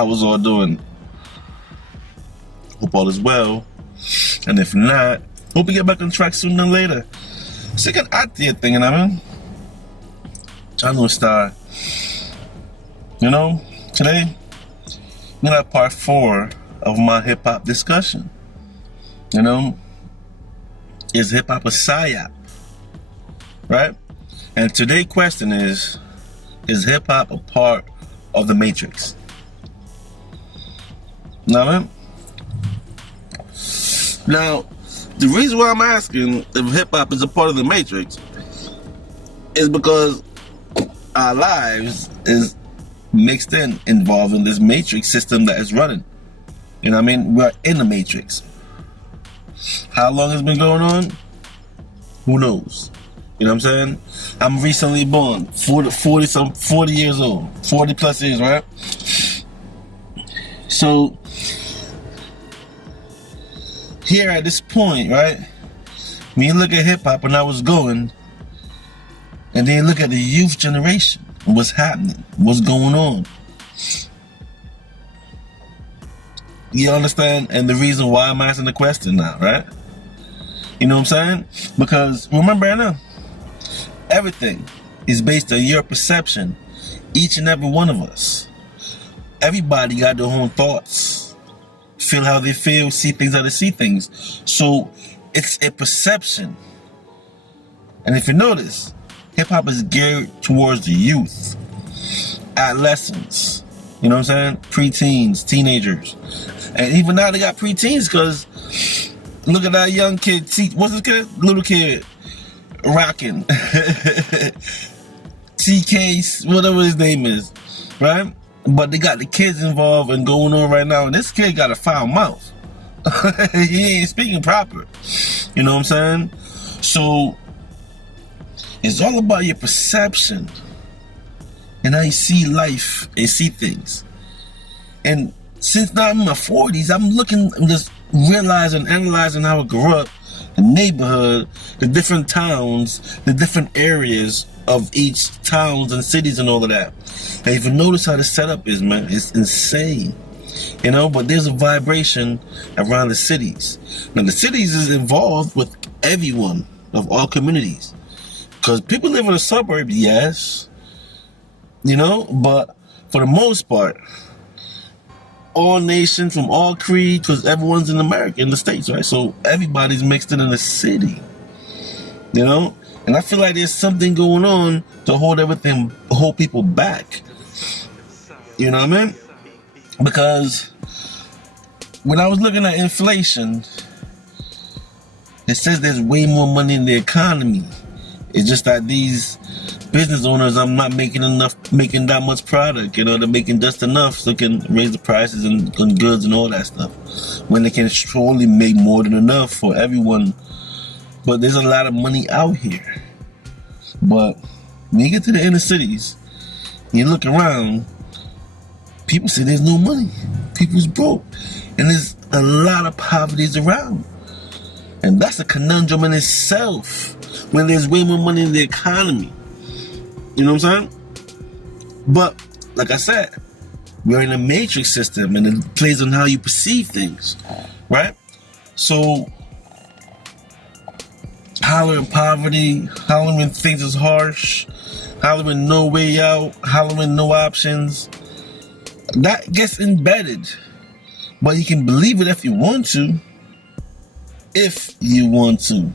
how was all doing? Hope all is well. And if not, hope we get back on track sooner than later. Sick an idea thing, you know what I mean? I know star. You know, today we're gonna have part 4 of my hip hop discussion. You know, is hip hop a psy-op? Right? And today's question is hip hop a part of the Matrix? Know what I mean? Now, the reason why I'm asking if hip hop is a part of the Matrix is because our lives is mixed involved in this Matrix system that is running. You know what I mean? We're in the Matrix. How long it's been going on? Who knows? You know what I'm saying? I'm recently born, 40 years old, 40 plus years, right? So, here at this point, right? When you look at hip hop and how it's going, and then you look at the youth generation, what's happening, what's going on. You understand? And the reason why I'm asking the question now, right? You know what I'm saying? Because remember, I know everything is based on your perception. Each and every one of us. Everybody got their own thoughts. Feel how they feel, see things how they see things. So it's a perception. And if you notice, hip hop is geared towards the youth, adolescents, you know what I'm saying? Preteens, teenagers. And even now they got preteens because look at that young kid. What's this kid? Little kid rocking. TK, whatever his name is, right? But they got the kids involved and going on right now. And this kid got a foul mouth. He ain't speaking proper. You know what I'm saying? So it's all about your perception and how you see life and see things. And since now I'm in my 40s, I'm just realizing, analyzing how I grew up, the neighborhood, the different towns, the different areas of each towns and cities and all of that. And if you notice how the setup is, man, it's insane. You know, but there's a vibration around the cities. Now the cities is involved with everyone of all communities. Because people live in the suburbs, yes. You know, but for the most part, all nations from all creed, because everyone's in America, in the States, right? So everybody's mixed in the city. You know? And I feel like there's something going on to hold people back. You know what I mean? Because when I was looking at inflation, it says there's way more money in the economy. It's just that these business owners are not making that much product. You know, they're making just enough so they can raise the prices on goods and all that stuff. When they can surely make more than enough for everyone. But there's a lot of money out here. But when you get to the inner cities, you look around, people say there's no money. People's broke. And there's a lot of poverty around. And that's a conundrum in itself when there's way more money in the economy. You know what I'm saying? But, like I said, we're in a matrix system and it plays on how you perceive things. Right? So, hollering poverty, hollering when things is harsh, hollering no way out, hollering no options, that gets embedded. But you can believe it if you want to. If you want to.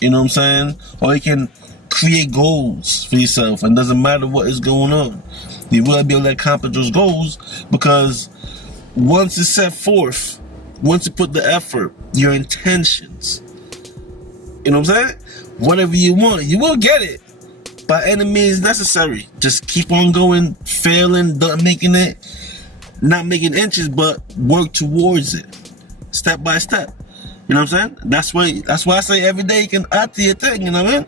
You know what I'm saying? Or you can create goals for yourself, and doesn't matter what is going on. You will be able to accomplish those goals because once it's set forth, once you put the effort, your intentions, you know what I'm saying? Whatever you want, you will get it by any means necessary. Just keep on going, failing, not making not making inches, but work towards it, step by step. You know what I'm saying? That's why I say every day you can add to your thing, you know what I mean?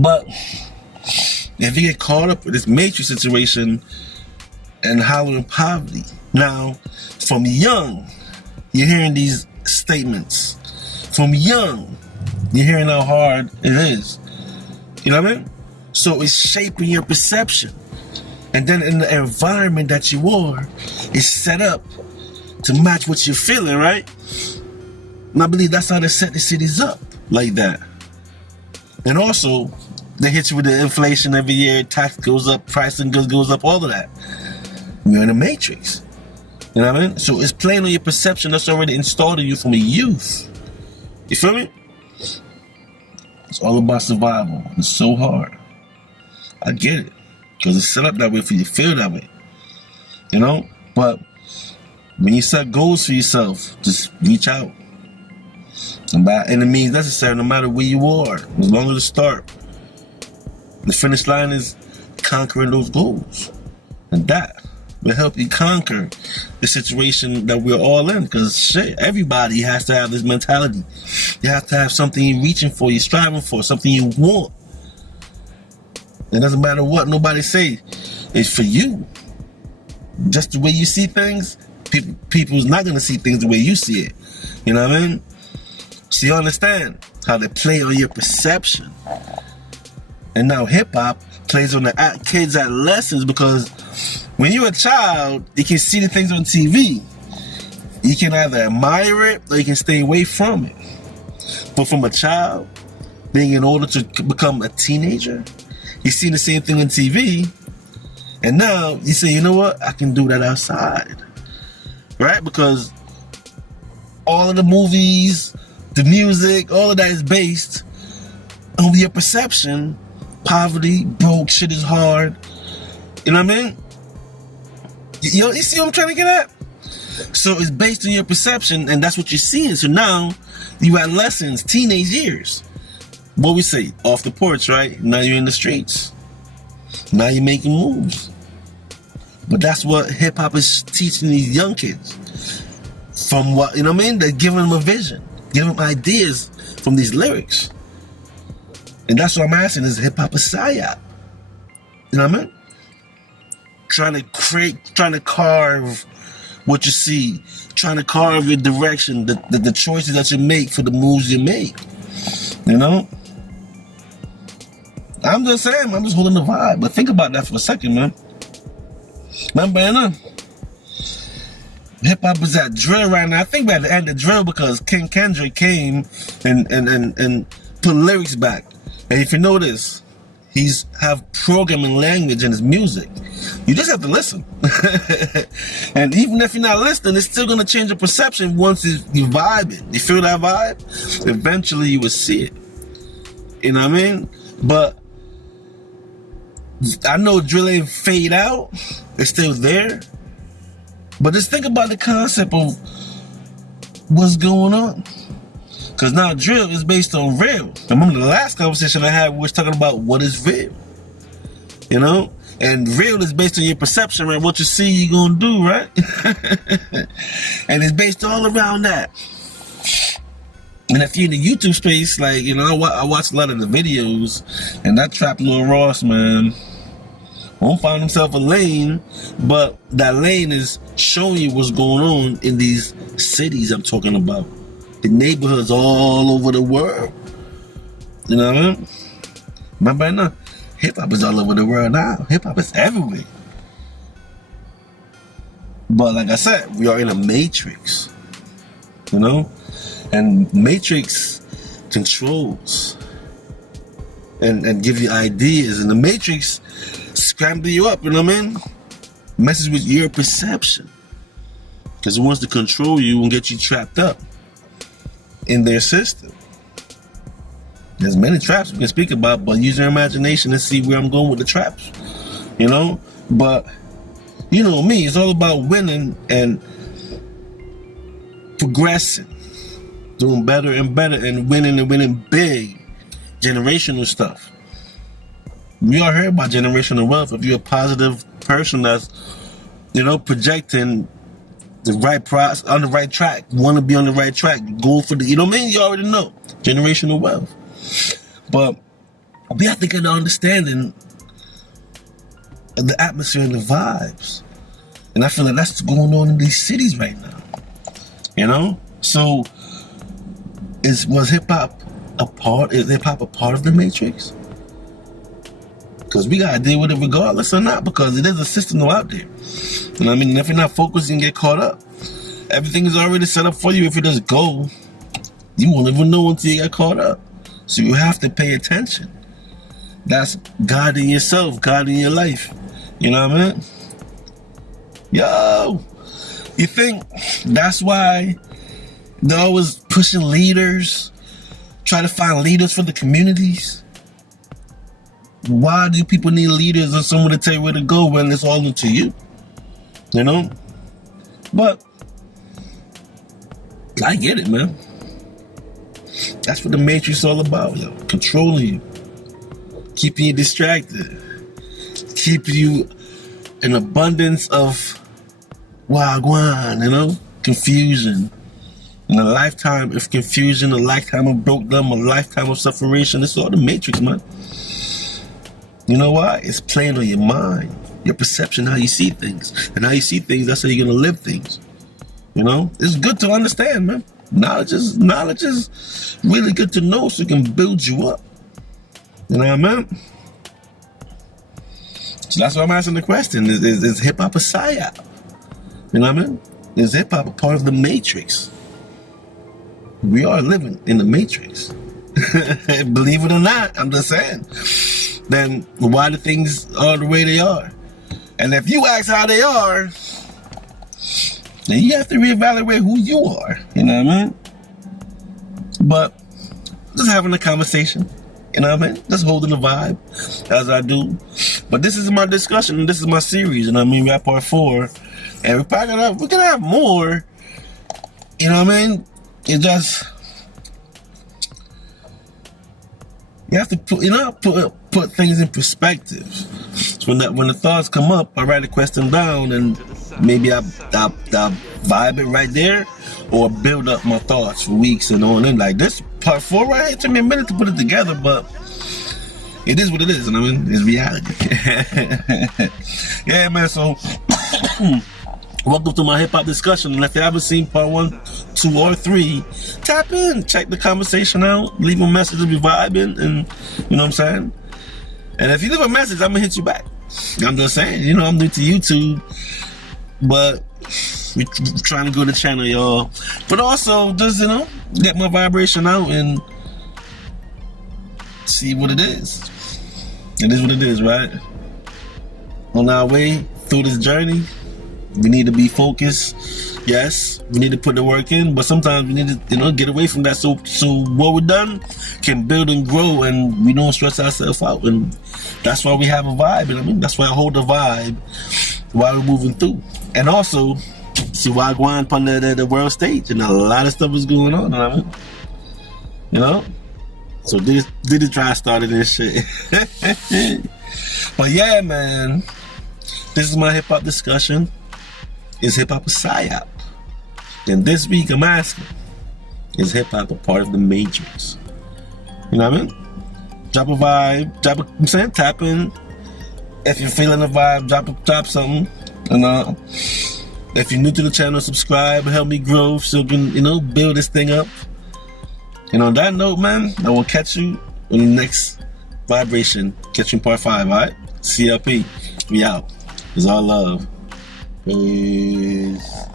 But if you get caught up with this matrix situation and hollering poverty, now from young, you're hearing these statements. From young, you're hearing how hard it is. You know what I mean? So it's shaping your perception. And then in the environment that you are is set up to match what you're feeling, right? And I believe that's how they set the cities up like that. And also, they hit you with the inflation every year, tax goes up, price of goods goes up, all of that. We're in a matrix. You know what I mean? So it's playing on your perception that's already installed in you from a youth. You feel me? It's all about survival. It's so hard. I get it. Because it's set up that way for you to feel that way. You know? But when you set goals for yourself, just reach out. And by any means necessary, no matter where you are, as long as the start. The finish line is conquering those goals. And that will help you conquer the situation that we're all in. Because shit, everybody has to have this mentality. You have to have something you're reaching for, you're striving for, something you want. It doesn't matter what nobody say. It's for you. Just the way you see things, people's not going to see things the way you see it. You know what I mean? So you understand how they play on your perception. And now hip-hop plays on the kids' adolescence, because when you're a child, you can see the things on TV. You can either admire it or you can stay away from it. But from a child, being in order to become a teenager, you see the same thing on TV, and now you say, you know what, I can do that outside. Right? Because all of the movies, the music, all of that is based on your perception. Poverty, broke, shit is hard. You know what I mean? You see what I'm trying to get at? So it's based on your perception, and that's what you're seeing. So now you adolescents, teenage years. What we say, off the porch, right? Now you're in the streets. Now you're making moves. But that's what hip hop is teaching these young kids. From what, you know what I mean? They're giving them a vision, giving them ideas from these lyrics. And that's what I'm asking, is hip hop a psy-op? You know what I mean? Trying to carve what you see, trying to carve your direction, the choices that you make for the moves you make. You know? I'm just saying, I'm just holding the vibe. But think about that for a second, man. Remember, hip-hop is at drill right now. I think we're at the end of drill because King Kendrick came and put lyrics back. And if you notice, he's have programming language in his music. You just have to listen. And even if you're not listening, it's still going to change your perception once you vibe it. You feel that vibe? Eventually you will see it. You know what I mean? But I know drill ain't fade out. It's still there. But just think about the concept of what's going on. Because now drill is based on real. Remember the last conversation I had, we was talking about what is real. You know? And real is based on your perception, right? What you see, you're going to do, right? And it's based all around that. And if you're in the YouTube space, like, you know, I watch a lot of the videos, and that Trap Lil Ross, man, won't find himself a lane, but that lane is showing you what's going on in these cities I'm talking about. The neighborhoods all over the world. You know what I mean? Remember now, hip-hop is all over the world now. Hip-hop is everywhere. But like I said, we are in a matrix. You know? And matrix controls and give you ideas. And the matrix scramble you up, you know what I mean? Messes with your perception. Because it wants to control you and get you trapped up in their system. There's many traps we can speak about, but use your imagination and see where I'm going with the traps. You know? But, you know me, it's all about winning and progressing. Doing better and better and winning big. Generational stuff. We all heard about generational wealth. If you're a positive person that's, you know, projecting the right price on the right track, want to be on the right track, go for the, you know what I mean? You already know. Generational wealth. But we have to get an understanding of the atmosphere and the vibes. And I feel like that's what's going on in these cities right now. You know? So, is hip-hop a part of the Matrix? Because we gotta deal with it regardless or not, because it is a system out there. You know what I mean? And if you're not focused, you can get caught up. Everything is already set up for you. If you just go, you won't even know until you get caught up. So you have to pay attention. That's guarding yourself, guarding your life. You know what I mean? Yo, you think that's why they're always pushing leaders, try to find leaders for the communities? Why do people need leaders or someone to tell you where to go when it's all up to you? You know? But I get it, man. That's what the Matrix is all about, yo. Controlling you. Keeping you distracted. Keeping you in abundance of wagwan, you know? Confusion. And a lifetime of confusion, a lifetime of brokedom, a lifetime of separation. It's all the Matrix, man. You know why? It's playing on your mind, your perception, how you see things. And how you see things, that's how you're going to live things. You know? It's good to understand, man. Knowledge is really good to know so it can build you up. You know what I mean? So that's why I'm asking the question. Is hip-hop a psy-op? You know what I mean? Is hip-hop a part of the Matrix? We are living in the Matrix. Believe it or not, I'm just saying. Then why the things are the way they are? And if you ask how they are, then you have to reevaluate who you are. You know what I mean? But just having a conversation. You know what I mean? Just holding the vibe as I do. But this is my discussion. This is my series. You know what I mean? We're at part 4. And we're gonna have more. You know what I mean? It just, you have to put things in perspective. So when the thoughts come up, I write a question down and maybe I vibe it right there, or build up my thoughts for weeks and on and like this part 4 right here. It took me a minute to put it together, but it is what it is. You know what I mean? It's reality. Yeah, man. So. Welcome to my hip-hop discussion. And if you haven't seen part 1, 2, or 3, tap in, check the conversation out, leave a message to be vibing, and you know what I'm saying? And if you leave a message, I'm gonna hit you back. I'm just saying, you know, I'm new to YouTube, but we're trying to grow the channel, y'all. But also, just, you know, get my vibration out and see what it is. It is what it is, right? On our way through this journey, we need to be focused. Yes, we need to put the work in, but sometimes we need to, you know, get away from that so what we're done can build and grow and we don't stress ourselves out. And that's why we have a vibe. And I mean, that's why I hold the vibe while we're moving through. And also, see why I go on the world stage and a lot of stuff is going on. You know what I mean? You know? So did it try started this shit. But yeah, man, this is my hip-hop discussion. Is hip-hop a psy-op? And this week I'm asking, is hip-hop a part of the Matrix? You know what I mean? Drop a vibe, I'm saying, tap in. If you're feeling the vibe, drop something. And if you're new to the channel, subscribe, help me grow so we can, you know, build this thing up. And on that note, man, I will catch you in the next vibration. Catch you in part 5, alright? CLP, we out. It's all love. Peace.